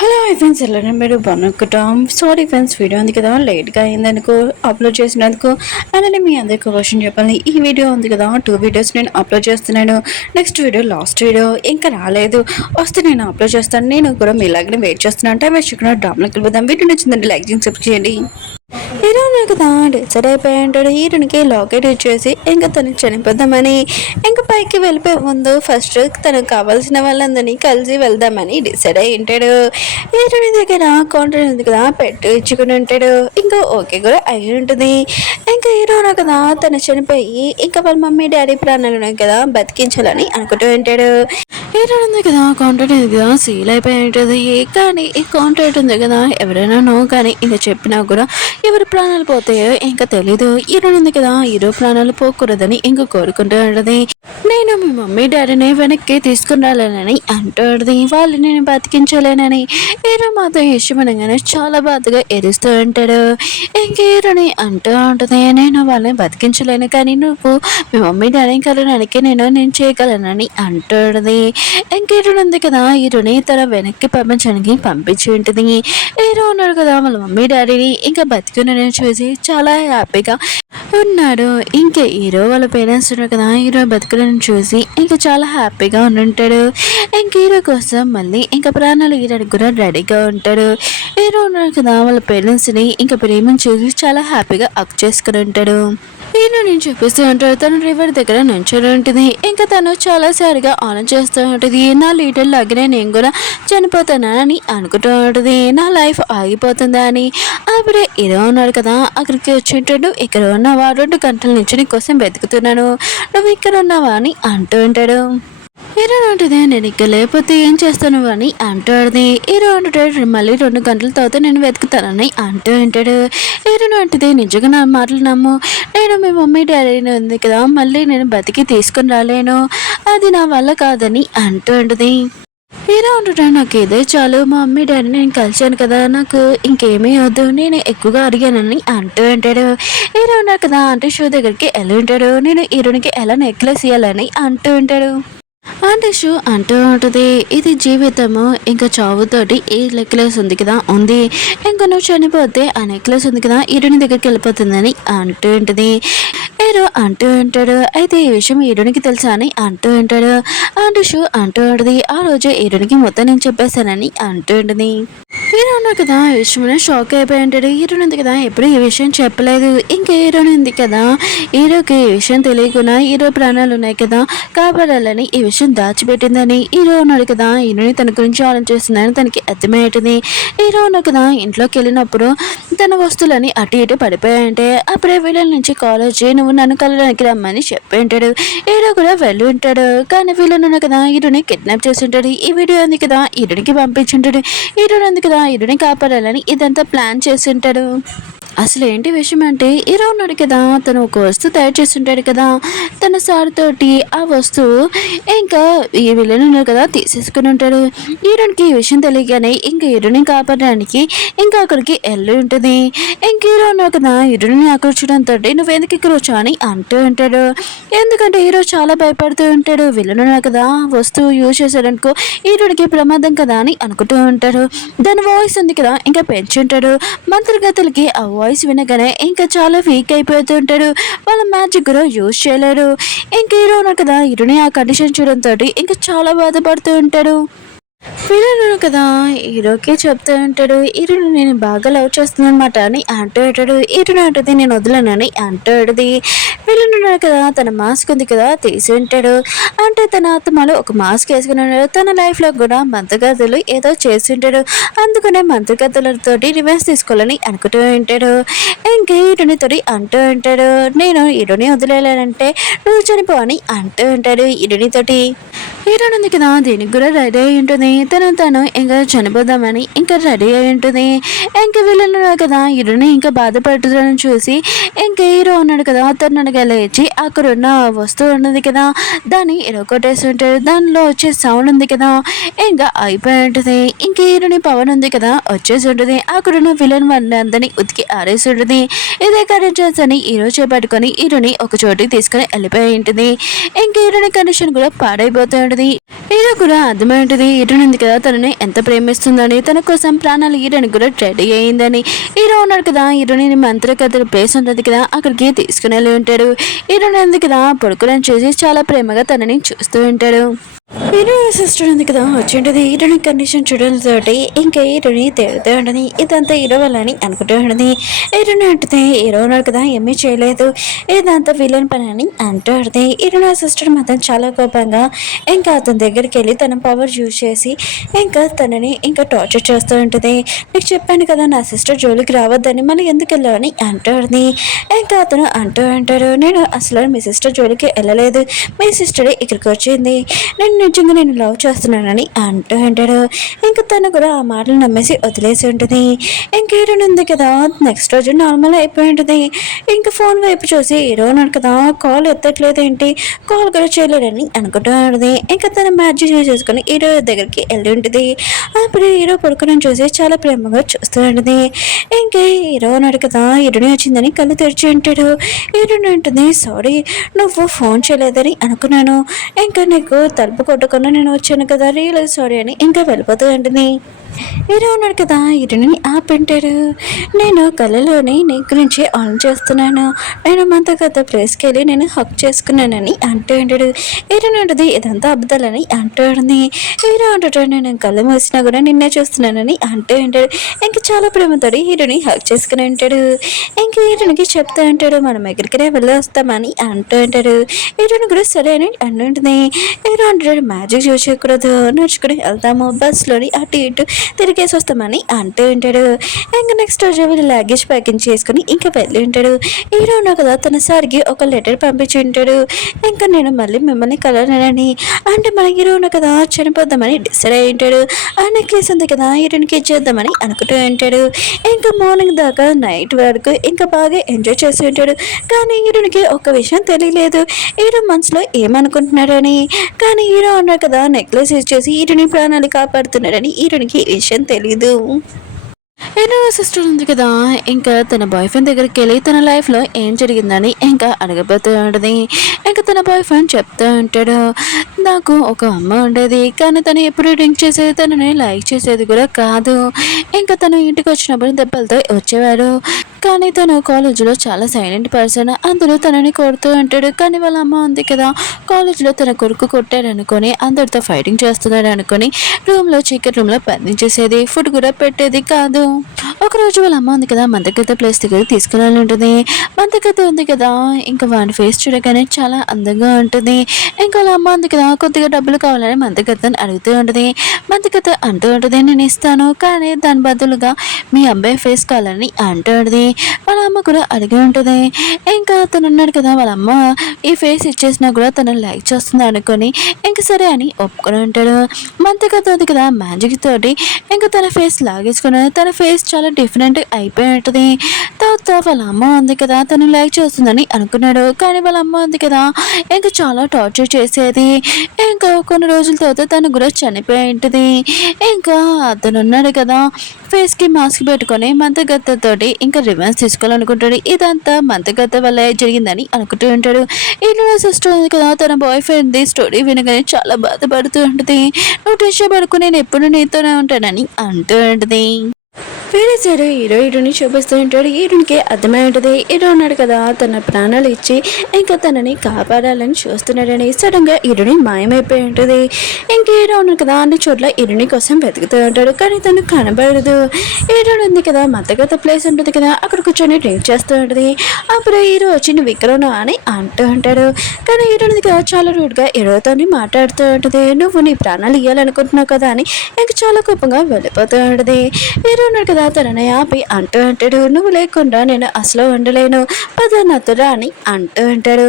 Hello hi friends, ఎలా మీరు బాగునుకుంటాం. Sorry friends, video ఉంది కదా లేట్గా అయిందనుకో అప్లోడ్ చేసినందుకు. అలానే మీ అందరికీ క్వశ్చన్ చెప్పాలి. ఈ వీడియో ఉంది కదా 2 వీడియోస్ నేను అప్లోడ్ చేస్తున్నాను. నెక్స్ట్ వీడియో లాస్ట్ వీడియో ఇంకా రాలేదు, వస్తే నేను అప్లోడ్ చేస్తాను. నేను కూడా మీలాగనే వెయిట్ చేస్తున్నాను. టైం వేస్ట్ చేయకుండా డ్రామాకి వెళ్ళిపోదాం. వీడియో నచ్చిందంటే లైక్ చేసి సబ్స్క్రైబ్ చేయండి. హీరోనే కదా డిసైడ్ అయిపోయి ఉంటాడు. హీరోనికి లాకెట్ ఇచ్చేసి ఇంకా తను చనిపోదామని ఇంకా పైకి వెళ్ళిపోయే ముందు ఫస్ట్ తనకు కావాల్సిన వాళ్ళందరినీ కలిసి వెళ్దామని డిసైడ్ అయి ఉంటాడు. హీరోని దగ్గర కౌంటర్ ఉంది కదా పెట్టు ఇచ్చుకుని ఉంటాడు. ఇంకా ఓకే కూడా అయి ఉంటుంది. ఇంకా హీరోనే కదా తను చనిపోయి ఇంకా వాళ్ళ మమ్మీ డాడీ ప్రాణాలు కదా బతికించాలని అనుకుంటూ ఉంటాడు. హీరో ఉంది కదా కాంట్రాక్ట్ ఉంది కదా సీల్ అయిపోయి ఉంటుంది. కానీ ఈ కాంట్రాక్ట్ ఉంది కదా ఎవరైనా నో కానీ ఇంకా చెప్పినా కూడా ఎవరి ప్రాణాలు పోతాయో ఇంకా తెలీదు. హీరో ఉంది కదా హీరో ప్రాణాలు పోకూడదని ఇంకా కోరుకుంటూ ఉంటుంది. నేను మీ మమ్మీ డాడీని వెనక్కి తీసుకుని రాలేనని అంటుంది. వాళ్ళు నేను బతికించలేనని హీరో మాత్రం ఇష్టమనగానే చాలా బాధగా ఎరుస్తూ ఉంటాడు. ఇంక హీరోని అంటూ ఉంటుంది, నేను వాళ్ళని బతికించలేను కానీ నువ్వు మీ మమ్మీ డాడీ కలడానికి నేను చేయగలనని అంటుంది. ఇంక హీరో ఉంది కదా హీరోని తన వెనక్కి పంపించడానికి పంపించి ఉంటుంది. హీరో ఉన్నాడు కదా వాళ్ళ మమ్మీ డాడీని ఇంకా బతికుని చూసి చాలా హ్యాపీగా ఉన్నాడు. ఇంకా హీరో వాళ్ళ పేరెంట్స్ ఉన్నారు కదా హీరో బతుకులను చూసి ఇంకా చాలా హ్యాపీగా ఉంటాడు. ఇంక హీరో కోసం మళ్ళీ ఇంకా ప్రాణాలు హీరోకి కూడా రెడీగా ఉంటాడు. హీరో ఉన్నాడు కదా వాళ్ళ పేరెంట్స్ని ఇంకా ప్రేమను చూసి చాలా హ్యాపీగా అక్ చేసుకుని ఉంటాడు. హీరో నేను చూపిస్తూ ఉంటాడు. తను రివర్ దగ్గర నుంచొని ఉంటుంది. ఇంకా తను చాలా సారిగా ఆన్ చేస్తూ ఉంటుంది. నా లీటర్ లాగానే నేను కూడా చనిపోతానని అనుకుంటూ ఉంటుంది. నా లైఫ్ ఆగిపోతుందా అని. అప్పుడే హీరో ఉన్నాడు కదా అక్కడికి వచ్చి ఉంటాడు. ఇక్కడ ఉన్నావా 2 గంటల నుంచి నీ కోసం వెతుకుతున్నాను, నువ్వు ఇక్కడ ఉన్నావా అని అంటూ ఉంటాడు. హీరో ఉంటుంది, నేను ఇక్కడ లేకపోతే ఏం చేస్తాను అని అంటాడు. హీరో అంటాడు, మళ్ళీ 2 గంటల తర్వాత నేను వెతుకుతానని అంటూ ఉంటాడు. హీరోను అంటుంది, నిజంగా నా మాటలు నమ్ము, నేను మీ మమ్మీ డాడీని ఉంది కదా మళ్ళీ నేను బతికి తీసుకుని రాలేను, అది నా వల్ల కాదని అంటూ ఉంటుంది. హీరో అంటుంటాడు, నాకు ఇదే చాలు, మా మమ్మీ డాడీ నేను కలిసాను కదా, నాకు ఇంకేమీ వద్దు, నేను ఎక్కువగా అడిగానని అంటూ ఉంటాడు. హీరో ఉన్నారు కదా అంటే షూ దగ్గరికి వెళ్ళి ఉంటాడు. నేను హీరోనికి ఎలా నెక్లెస్ ఇవ్వాలని అంటూ ఉంటాడు. అంటే షూ అంటూ ఉంటుంది, ఇది జీవితము ఇంకా చావుతోటి ఈ నెక్లెస్ ఉంది కదా ఉంది, ఇంకా నువ్వు చనిపోతే ఆ నెక్లెస్ ఉంది కదా హీరోని దగ్గరికి వెళ్ళిపోతుందని అంటూ ఉంటుంది. హీరో అంటూ ఉంటాడు, అయితే ఈ విషయం హీరోనికి తెలుసా అని అంటూ ఉంటాడు. అంటే షూ అంటూ ఉంటుంది, ఆ రోజు హీరోనికి మొత్తం నేను చెప్పేశానని అంటూ ఉంటుంది. హీరో ఉన్నారు కదా ఈ విషయంలో షాక్ అయిపోయి ఉంటాడు. హీరోని ఉంది కదా ఎప్పుడు ఈ విషయం చెప్పలేదు. ఇంకా హీరోని ఉంది కదా హీరోకి ఈ విషయం తెలియకుండా హీరో ప్రాణాలు ఉన్నాయి కదా కాపాడాలని ఈ విషయం దాచిపెట్టిందని హీరో ఉన్నాడు కదా హీరోని తన గురించి ఆలోచిస్తుందని తనకి అర్థమయ్యేది. హీరో ఉన్నాడు కదా ఇంట్లోకి వెళ్ళినప్పుడు తన వస్తువులని అటు ఇటు పడిపోయాయంటే అప్పుడే వీళ్ళ నుంచి కాలేజ్ నువ్వు నన్ను కలడానికి రమ్మని చెప్పి ఉంటాడు. హీరో కూడా వెళ్ళి ఉంటాడు. కానీ వీళ్ళను కదా హీరోని కిడ్నాప్ చేసి ఉంటాడు. ఈ వీడియో ఉంది కదా హీరోనికి పంపించుంటాడు. హీరోని ఉంది కదా హీరోని కాపాడాలని ఇదంతా ప్లాన్ చేసి ఉంటాడు. అసలు ఏంటి విషయం అంటే హీరో ఉన్నాడు కదా తను ఒక వస్తువు తయారు చేస్తుంటాడు కదా తన సార్ తోటి ఆ వస్తువు ఇంకా ఈ విలన్ ఉన్నాడు కదా తీసేసుకుని ఉంటాడు. హీరోనికి ఈ విషయం తెలియగానే ఇంకా హీరోని కాపాడడానికి ఇంకా అక్కడికి వెళ్ళి ఉంటుంది. ఇంక హీరో ఉన్నాడు కదా హీరోని ఆకర్షించడంతో నువ్వు ఎందుకు ఇక్కడ వచ్చా అని అంటూ ఉంటాడు. ఎందుకంటే హీరో చాలా భయపడుతూ ఉంటాడు. విలన్ ఉన్నాడు కదా వస్తువు యూజ్ చేశాడనుకో హీరోనికి ప్రమాదం కదా అని అనుకుంటూ ఉంటాడు. దాని వాయిస్ ఉంది కదా ఇంకా పెంచుంటాడు. మంత్రగతులకి ఆ వాయిస్ వినగానే ఇంకా చాలా వీక్ అయిపోతూ ఉంటాడు. వాళ్ళ మ్యాజిక్ కూడా యూజ్ చేయలేరు. ఇంక హీరో ఉన్నాడు కదా హీరోని ఆ కండిషన్ చూడడంతో ఇంకా చాలా బాధపడుతూ ఉంటాడు. విలన్ కదా హీరోకి చెప్తూ ఉంటాడు, హీరోని నేను బాగా లవ్ చేస్తున్నాను అనమాట అని అంటూ ఉంటాడు. హీరోని అంటుంది నేను వదలనని అంటూ ఉంటుంది. విలన్ ఉన్నాడు కదా తన మాస్క్ ఉంది కదా తీసి ఉంటాడు. అంటే తన ఆత్మలో ఒక మాస్క్ వేసుకుని ఉన్నాడు. తన లైఫ్లో కూడా మంత్రగతులు ఏదో చేసి ఉంటాడు. అందుకనే మంత్రగతులతో రివెన్స్ తీసుకోవాలని అనుకుంటూ ఉంటాడు. ఇంక హీరోనితో అంటూ ఉంటాడు, నేను హీరోని వదిలేయాలంటే నువ్వు చనిపో అని అంటూ ఉంటాడు హీరోనితోటి. హీరోని ఉంది కదా దీనికి కూడా రెడీ అయి ఉంటుంది. తను ఇంకా చనిపోదామని ఇంకా రెడీ అయి ఉంటుంది. ఇంకా వీళ్ళు కదా హీరోని ఇంకా బాధపడుతుందని చూసి ఇంకా హీరో ఉన్నాడు కదా తను లేచి అక్కడ ఉన్న వస్తువు ఉన్నది కదా దాన్ని ఎరగొట్టేసి ఉంటాడు. దానిలో వచ్చే సౌండ్ ఉంది కదా ఇంకా అయిపోయి ఉంటుంది. ఇంక హీరోని పవన్ ఉంది కదా వచ్చేసి ఉంటుంది. అక్కడున్న విలన్ వాళ్ళందరినీ ఉతికి ఆరేసి ఉంటుంది. ఇదే కండిషన్స్ అని హీరో చేపట్టుకొని హీరోని ఒక చోటికి తీసుకొని వెళ్ళిపోయి ఉంటుంది. ఇంక హీరోని కండిషన్ కూడా పాడైపోతూ ఉంటుంది. ఉంటుంది. హీరో కూడా అర్థమైంటుంది హీరోని ఉంది కదా తనని ఎంత ప్రేమిస్తుందని, తన కోసం ప్రాణాలు హీరోని కూడా రెడీ అయ్యిందని. హీరో ఉన్నాడు కదా హీరోని మంత్రగతుల ప్లేస్ ఉంటుంది కదా అక్కడికి తీసుకుని వెళ్ళి ఉంటాడు. హీరోని ఉంది కదా పడుకుని చూసి చాలా ప్రేమగా తనని చూస్తూ ఉంటాడు. హీరో సిస్టర్ ఉంది కదా వచ్చింటది హీరోని కండిషన్ చూడడంతో ఇంకా హీరోని తేడుతూ ఉండదు. ఇదంతా హీరో వాళ్ళని అనుకుంటూ ఉండదు. హీరోని అంటుంది హీరో ఉన్నాడు కదా ఏమీ చేయలేదు ఇదంతా వీళ్ళని పని అని అంటూ ఉంటుంది. హీరోని సిస్టర్ మాత్రం చాలా కోపంగా ఇంకా అతని దగ్గరికి వెళ్ళి తన పవర్ యూజ్ చేసి ఇంకా తనని ఇంకా టార్చర్ చేస్తూ ఉంటుంది. నీకు చెప్పాను కదా నా సిస్టర్ జోలికి రావద్దని మళ్ళీ ఎందుకు వెళ్ళావని అంటూ ఉంటుంది. ఇంకా అతను అంటూ అంటాడు నేను అసలు మీ సిస్టర్ జోలికి వెళ్ళలేదు, మీ సిస్టరే ఇక్కడికి వచ్చింది, నిజంగా నేను లవ్ చేస్తున్నానని అంటూ అంటాడు. ఇంకా తను కూడా ఆ మాటలు నమ్మేసి వదిలేసి ఉంటుంది. ఇంక హీరోయిన్ ఉంది కదా నెక్స్ట్ రోజు నార్మల్ అయిపోయి ఉంటుంది. ఇంకా ఫోన్ వైపు చూసి హీరో ఉన్నాడు కదా కాల్ ఎత్తట్లేదు ఏంటి, కాల్ కూడా చేయలేడని అనుకుంటూ ఉంటుంది. ఇంకా తన మ్యాజిక్ చేసుకుని హీరో దగ్గరికి వెళ్ళి ఉంటుంది. అప్పుడు హీరో పడుకుని చూసి చాలా ప్రేమగా చూస్తూ ఉంటుంది. ఇంకా హీరో ఉన్నాడు కదా హీరోని వచ్చిందని కళ్ళు తెరిచి ఉంటాడు. హీరోని ఉంటుంది సారీ నువ్వు ఫోన్ చేయలేదని అనుకున్నాను, ఇంకా నీకు తలుపు కొట్టకుండా నేను వచ్చాను కదా రియల్ సారీ అని ఇంకా వెళ్ళిపోతూ ఉంటుంది. హీరో ఉన్నాడు కదా హీరోని ఆపింటాడు. నేను కళ్ళలోని నీ గురించి ఆన్ చేస్తున్నాను, నేను మనతో గత ప్లేస్కి వెళ్ళి నేను హక్ చేసుకున్నానని అంటూ ఉంటాడు. హీరోని ఉంటుంది ఇదంతా అబద్ధాలని అంటూ ఉంటుంది. హీరో అంటాడు నేను కళ్ళు మూసినా కూడా నిన్నే చూస్తున్నానని అంటూ ఉంటాడు. ఇంకా చాలా ప్రేమతో హీరోని హక్ చేసుకుని ఉంటాడు. ఇంకా హీరోనికి చెప్తూ ఉంటాడు మనం ఎక్కడికైనా వెళ్ళి వస్తామని అంటూ ఉంటాడు. హీరోని కూడా సరే అని అంటుంది. హీరో అంటాడు మ్యాజిక్ చూసేయకూడదు నడుచుకుని వెళ్తాము బస్సులోని అటు ఇటు తిరిగేసి వస్తామని అంటూ ఉంటాడు. ఇంకా నెక్స్ట్ రోజు వీళ్ళు లగేజ్ ప్యాకింగ్ చేసుకుని ఇంకా వెళ్ళి ఉంటాడు. హీరో ఉన్నా కదా తన సార్కి ఒక లెటర్ పంపించి ఉంటాడు. ఇంకా నేను మళ్ళీ మిమ్మల్ని కలనని అంటే మన హీరో ఉన్నా కదా చనిపోద్దామని డిసైడ్ అయి ఉంటాడు. ఆ నెక్లెస్ ఉంది కదా హీరోనికి ఇచ్చేద్దామని అనుకుంటూ ఉంటాడు. ఇంకా మార్నింగ్ దాకా నైట్ వరకు ఇంకా బాగా ఎంజాయ్ చేస్తూ ఉంటాడు. కానీ హీరోనికి ఒక విషయం తెలియలేదు హీరో మనసులో ఏమనుకుంటున్నాడని. కానీ హీరో ఉన్నారు కదా నెక్లెస్ ఇచ్చేసి హీరోని ప్రాణాలు కాపాడుతున్నాడని హీరోనికి విషయం తెలీదు. హీరో సిస్టర్ ఉంది కదా ఇంకా తన బాయ్ ఫ్రెండ్ దగ్గరికి వెళ్ళి తన లైఫ్లో ఏం జరిగిందని ఇంకా అడగబోతూ ఉంటుంది. ఇంకా తన బాయ్ ఫ్రెండ్ చెప్తూ ఉంటాడు నాకు ఒక అమ్మ ఉండేది కానీ తను ఎప్పుడు డ్రింక్ చేసేది, తనని లైక్ చేసేది కూడా కాదు. ఇంకా తను ఇంటికి వచ్చినప్పుడు దెబ్బలతో వచ్చేవాడు. కానీ తను కాలేజీలో చాలా సైలెంట్ పర్సన్, అందులో తనని కొడుతూ ఉంటాడు. కానీ వాళ్ళ అమ్మ ఉంది కదా కాలేజీలో తన కొడుకు కొట్టాడు అనుకొని అందరితో ఫైటింగ్ చేస్తున్నాడు అనుకొని రూమ్లో చీకటి రూమ్లో బంధించేసేది, ఫుడ్ కూడా పెట్టేది కాదు. ఒకరోజు వాళ్ళ అమ్మ ఉంది కదా మంతకథ ప్లేస్ దగ్గర తీసుకురాలి ఉంటుంది. మంతకథ ఉంది కదా ఇంకా వాడి ఫేస్ చూడగానే చాలా అందంగా ఉంటుంది. ఇంకా వాళ్ళ అమ్మ ఉంది కదా కొద్దిగా డబ్బులు కావాలని మంతకథని అడుగుతూ ఉంటుంది. మంతకథ అంటూ ఉంటుంది నేను ఇస్తాను కానీ దాని బదులుగా మీ అబ్బాయి ఫేస్ కావాలని అంటూ ఉంటుంది. వాళ్ళ అమ్మ కూడా అడిగి ఉంటుంది. ఇంకా తను ఉన్నాడు కదా వాళ్ళ అమ్మ ఈ ఫేస్ ఇచ్చేసినా కూడా తను లైక్ చేస్తుంది అనుకొని ఇంకా సరే అని ఒప్పుకొని ఉంటాడు. మంతకథ ఉంది కదా మ్యాజిక్ తోటి ఇంకా తన ఫేస్ లాగేసుకుని తన ఫేస్ చాలా డిఫరెంట్ అయిపోయి ఉంటుంది. తర్వాత వాళ్ళ అమ్మ ఉంది కదా తను లైక్ చేస్తుందని అనుకున్నాడు. కానీ వాళ్ళ అమ్మ ఉంది కదా ఇంకా చాలా టార్చర్ చేసేది. ఇంకా కొన్ని రోజుల తర్వాత తను కూడా చనిపోయి ఉంటుంది. ఇంకా అతను ఉన్నాడు కదా ఫేస్కి మాస్క్ పెట్టుకొని మంతగత్తతోటి ఇంకా రివెన్స్ తీసుకోవాలనుకుంటాడు. ఇదంతా మంతగత్త వల్ల జరిగిందని అనుకుంటూ ఉంటాడు. ఈ సిస్టర్ ఉంది కదా తన బాయ్ ఫ్రెండ్ది స్టోరీ వినగానే చాలా బాధపడుతూ ఉంటుంది. నువ్వు టెన్షన్ పడుకుని నేను ఎప్పుడు నీతోనే ఉంటానని అంటూ ఉంటుంది. వేరే సైడ్ హీరోయిన్ని చూపిస్తూ ఉంటాడు. హీరోయిన్కి అర్థమై ఉంటుంది హీరో ఉన్నాడు కదా తన ప్రాణాలు ఇచ్చి ఇంకా తనని కాపాడాలని చూస్తున్నాడని. సడన్గా హీరోయిన్ మాయమైపోయి ఉంటుంది. ఇంకా హీరో ఉన్నాడు కదా అన్ని చోట్ల హీరోయిన్ కోసం వెతుకుతూ ఉంటాడు కానీ తను కనబడదు. హీరోయిన్ ఉంది కదా మతగత ప్లేస్ ఉంటుంది కదా అక్కడ కూర్చొని డ్రింక్ చేస్తూ ఉంటుంది. అప్పుడు హీరో వచ్చి నువ్వు విక్రమ్ అని అంటూ ఉంటాడు. కానీ హీరోయిన్ ఉంది కదా చాలా రూడ్గా హీరోతో మాట్లాడుతూ ఉంటుంది. నువ్వు నీ ప్రాణాలు ఇవ్వాలనుకుంటున్నావు కదా అని ఇంకా చాలా కోపంగా వెళ్ళిపోతూ ఉంటుంది. హీరో ఉన్నాడు కదా తనని ఆపి అంటూ అంటాడు నువ్వు లేకుండా నేను అసలు ఉండలేను పదనతురా అని అంటూ అంటాడు.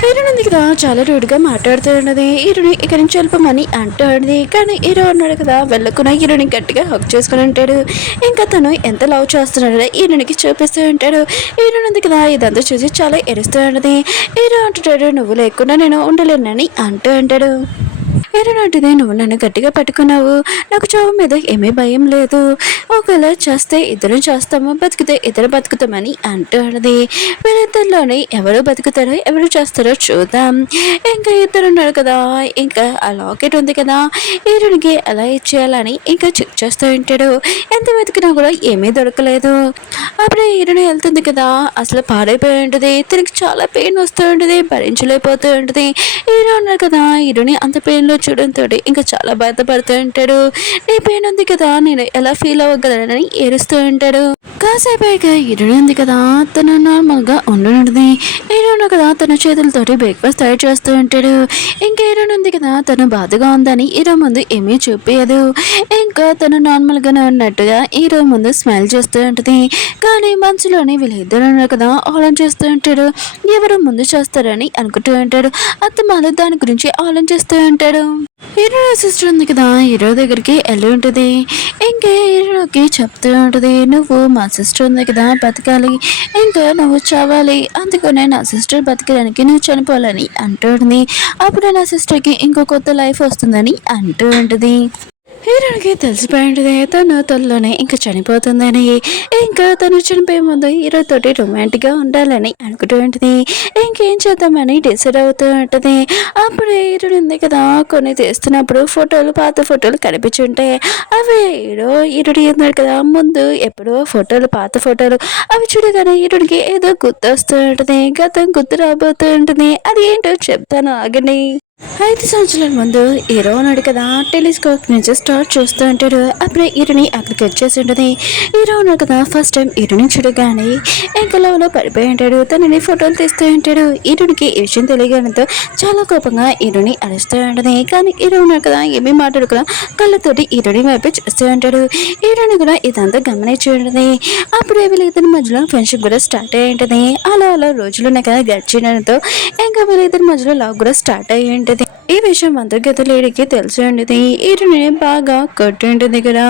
హీరోయిన్ ఉంది కదా చాలా రూడ్గా మాట్లాడుతూ ఉన్నది. హీరోని ఇక్కడి నుంచి వెళ్ళిపోమని అంటూ ఉంది. కానీ హీరో ఉన్నాడు కదా వెళ్ళకుండా హీరోని గట్టిగా హక్ చేసుకుని ఉంటాడు. ఇంకా తను ఎంత లవ్ చేస్తున్నాడో హీరోనికి చూపిస్తూ ఉంటాడు. హీరోయిన్ ఉంది కదా ఇదంతా చూసి చాలా ఎరుస్తూ ఉన్నది. హీరో అంటాడు నువ్వు లేకుండా నేను ఉండలేనని అంటూ అంటాడు. ఎరనాటిదే నువ్వు నన్ను గట్టిగా పట్టుకున్నావు, నాకు చావు మీద ఏమీ భయం లేదు, ఒకవేళ చేస్తే ఇద్దరు చేస్తాము, బతికితే ఇద్దరు బతుకుతామని అంటున్నది. వీళ్ళిద్దరిలోని ఎవరు బతుకుతారో ఎవరు చేస్తారో చూద్దాం. ఇంకా ఇద్దరు ఉన్నారు కదా, ఇంకా ఆ లాకెట్ ఉంది కదా, ఈరునికి ఎలా ఇచ్చేయాలని ఇంకా చెక్ చేస్తూ ఉంటాడు. ఎంత వెతికినా కూడా ఏమీ దొరకలేదు. అప్పుడే ఈరుని వెళ్తుంది కదా, అసలు పాడైపోయి ఉంటుంది, తనకి చాలా పెయిన్ వస్తూ ఉంటుంది, భరించలేకపోతూ ఉంటుంది. హీరో ఉన్నారు కదా, హీరోని అంత పెయిన్లో చూడంతో ఇంకా చాలా బాధపడుతూ ఉంటాడు. నీ పెయిన్ ఉంది కదా, నేను ఎలా ఫీల్ అవ్వగలనని ఏడుస్తూ ఉంటాడు. కాసేపు హీరోని ఉంది కదా, తను నార్మల్గా ఉండుంటుంది. హీరోను కదా తన చేతులతోటి బ్రేక్ఫాస్ట్ తయారు చేస్తూ ఉంటాడు. ఇంకా హీరోని ఉంది కదా, తను బాధగా ఉందని హీరో ముందు ఏమీ చూపించదు. ఇంకా తను నార్మల్గానే ఉన్నట్టుగా హీరో ముందు స్మైల్ చేస్తూ ఉంటుంది. కానీ మనసులోని వీళ్ళిద్దరు ఉన్నారు కదా, ఆలోచిస్తూ ఉంటాడు, ఎవరు ముందు చేస్తారని అనుకుంటూ ఉంటాడు. అత్తమాలు దాని గురించి ఆలోచిస్తూ ఉంటాడు. హీరో సిస్టర్ ఉంది కదా, హీరో దగ్గరికి వెళ్ళి ఉంటుంది. ఇంకా హీరోకి చెప్తూ ఉంటుంది, నువ్వు మా సిస్టర్ ఉంది కదా బతకాలి, ఇంకా నువ్వు చావాలి, అందుకనే నా సిస్టర్ బతకడానికి నువ్వు చనిపోవాలని అంటూ ఉంటుంది. అప్పుడు నా సిస్టర్కి ఇంకో కొత్త లైఫ్ వస్తుందని అంటూ ఉంటుంది. హీరోకి తెలిసిపోయి ఉంటుంది తను తనలోనే ఇంకా చనిపోతుందని. ఇంకా తను చనిపోయే ముందు హీరో తోటి రొమాంటిక్గా ఉండాలని అనుకుంటూ ఉంటుంది. ఇంకేం చేద్దామని డిసైడ్ అవుతూ ఉంటుంది. అప్పుడు హీరోడు ఉంది కదా, కొన్ని తీస్తున్నప్పుడు పాత ఫోటోలు కనిపించుంటాయి. అవి హీరోడు ఉన్నాడు కదా, ముందు ఎప్పుడో పాత ఫోటోలు అవి చూడగానే హీరోడికి ఏదో గుర్తు వస్తూ ఉంటుంది, గతం గుర్తు రాబోతూ ఉంటుంది. అది ఏంటో చెప్తాను ఆగండి. 5 సంవత్సరాల ముందు హీరో ఉన్నాడు కదా, టెలిస్కోప్ నుంచి స్టార్ చూస్తూ ఉంటాడు. అప్పుడే హీరోని అక్కడికి వచ్చేసి ఉంటుంది. హీరో ఉన్నాడు కదా, ఫస్ట్ టైం హీరోని చూడగానే ఇంకా లవ్లో పడిపోయి ఉంటాడు. తనని ఫోటోలు తీస్తూ ఉంటాడు. హీరోనికి ఈ విషయం తెలియడంతో చాలా కోపంగా హీరోని అరుస్తూ ఉంటుంది. కానీ హీరో ఉన్నాడు కదా, ఏమీ మాట్లాడుకున్నా కళ్ళతోటి హీరోని వైపు చూస్తూ ఉంటాడు. హీరోని కూడా ఇదంతా గమనించి ఉంటుంది. అప్పుడే వీళ్ళిద్దరి మధ్యలో ఫ్రెండ్షిప్ కూడా స్టార్ట్ అయ్యి ఉంటుంది. అలా రోజులు ఉన్నాయి కదా గడిచినంతో ఇంకా వీళ్ళిద్దరి మధ్యలో లవ్ కూడా స్టార్ట్ అయ్యి ఉంటుంది. ఈ విషయం అంతర్గత లేడికి తెలిసి ఉండేది. హీరోని బాగా కొట్టి ఉంటుంది కదా,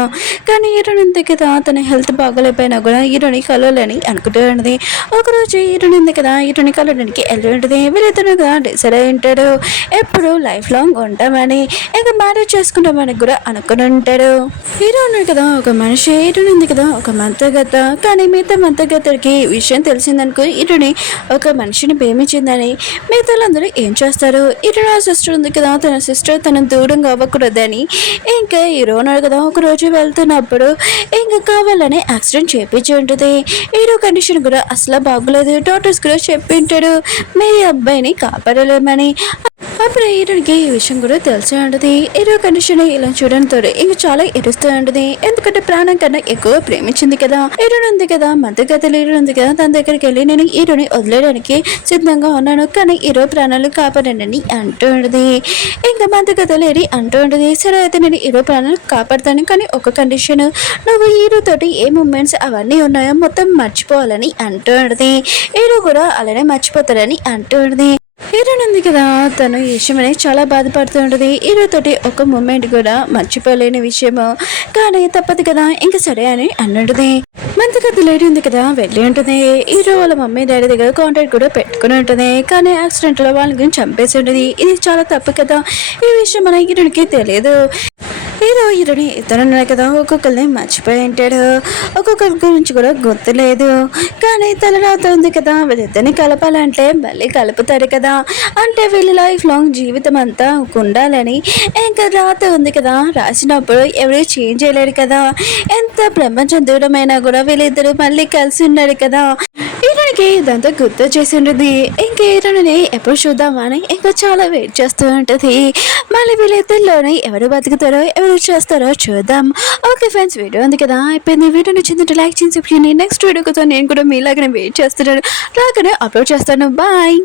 కానీ హీరోని కదా తన హెల్త్ బాగోలేకపోయినా కూడా హీరోని కలవాలని అనుకుంటూ ఉంటుంది. ఒకరోజు హీరోని కదా హీరోని కలవడానికి వెళ్ళి ఉంటుంది. వీళ్ళిద్దరు కదా డిసైడ్ అయి ఉంటాడు, ఎప్పుడు లైఫ్ లాంగ్ ఉంటామని, ఇంకా మ్యారేజ్ చేసుకుంటామని కూడా అనుకుని ఉంటాడు. హీరో ఉన్నాడు కదా ఒక మనిషి, హీరోని కదా ఒక మంత్రగత, కానీ మిగతా మంత్రగతకి విషయం తెలిసిందనుకో హీరోని ఒక మనిషిని ప్రేమించిందని మిగతాలందరూ ఏం చేస్తారు. హీరో సిస్టర్ ఉంది కదా, తన సిస్టర్ తన దూరంగా అవ్వకూడదని ఇంకా హీరో ఉన్నాడు కదా, ఒకరోజు వెళ్తున్నప్పుడు ఇంకా కావాలని యాక్సిడెంట్ చేపించి ఉంటుంది. హీరో కండిషన్ కూడా అసలు బాగోలేదు. డాక్టర్స్ కూడా చెప్పి ఉంటాడు మీరు అబ్బాయిని కాపాడలేమని. అప్పుడు హీరోకి ఈ విషయం కూడా తెలిసి ఉంటుంది. హీరో కండిషన్ ఇలా చూడడంతో ఇంకా చాలా ఎరుస్తూ ఉంటుంది. ఎందుకంటే ప్రాణం కన్నా ఎక్కువ ప్రేమించింది కదా. హీరోని ఉంది కదా, మధ్యగతలు హీరో ఉంది కదా, తన దగ్గరికి వెళ్ళి నేను హీరోని వదిలేయడానికి సిద్ధంగా ఉన్నాను, కానీ హీరో ప్రాణాలు కాపాడండి అంటూ ఉంటుంది. ఇంకా మధ్యగతలు ఏరి అంటూ ఉంటుంది, సరే అయితే నేను హీరో ప్రాణాలు కాపాడుతాను, కానీ ఒక కండిషన్, నువ్వు హీరో తోటి ఏ మూమెంట్స్ అవన్నీ ఉన్నాయో మొత్తం మర్చిపోవాలని అంటూ ఉంటుంది. హీరో కూడా అలానే మర్చిపోతాడని అంటూ ఉంటుంది. హీరోయిన్ ఉంది కదా, తను ఈ విషయం అనేది చాలా బాధపడుతూ ఉంటుంది. హీరోతోటి ఒక మూమెంట్ కూడా మర్చిపోలేని విషయము, కానీ తప్పదు కదా ఇంకా సరే అని అన్నది. మంతకత్తి లేడీ ఉంది కదా వెళ్ళి ఉంటుంది. హీరో వాళ్ళ మమ్మీ డాడీ దగ్గర కాంటాక్ట్ కూడా పెట్టుకుని ఉంటుంది, కానీ యాక్సిడెంట్ లో వాళ్ళ గురించి చంపేసి ఉంటుంది. ఇది చాలా తప్పు కదా, ఈ విషయం మన హీరోనికి తెలియదు. హీరోని ఇద్దరు ఉన్నాయి కదా, ఒక్కొక్కరిని మర్చిపోయి ఉంటాడు, ఒక్కొక్కరి గురించి కూడా గుర్తులేదు. కానీ తలరాత ఉంది కదా, వీళ్ళిద్దరిని కలపాలంటే మళ్ళీ కలుపుతారు కదా, అంటే వీళ్ళ లైఫ్ లాంగ్ జీవితం అంతా ఉండాలని ఇంకా రాత ఉంది కదా, రాసినప్పుడు ఎవరు చేంజ్ చేయలేరు కదా, ఎంత ప్రపంచం దూరమైనా కూడా వీళ్ళిద్దరు మళ్ళీ కలిసి ఉన్నారు కదా. హీరోనికి ఇదంతా గుర్తు చేసి ఉంటుంది. ఇంక హీరోని ఎప్పుడు చూద్దామని ఇంకా చాలా వెయిట్ చేస్తూ ఉంటుంది. మళ్ళీ వీళ్ళిద్దరిలోనే ఎవరు బతుకుతారో ఎవరు చేస్తారో చూద్దాం. ఓకే ఫ్రెండ్స్, వీడియో ఉంది కదా అయిపోయింది. వీడియో నచ్చిందంటే లైక్ చేసి నెక్స్ట్ వీడియోతో నేను కూడా మీలాగానే వెయిట్ చేస్తున్నాను, అలాగనే అప్లోడ్ చేస్తాను. బాయ్.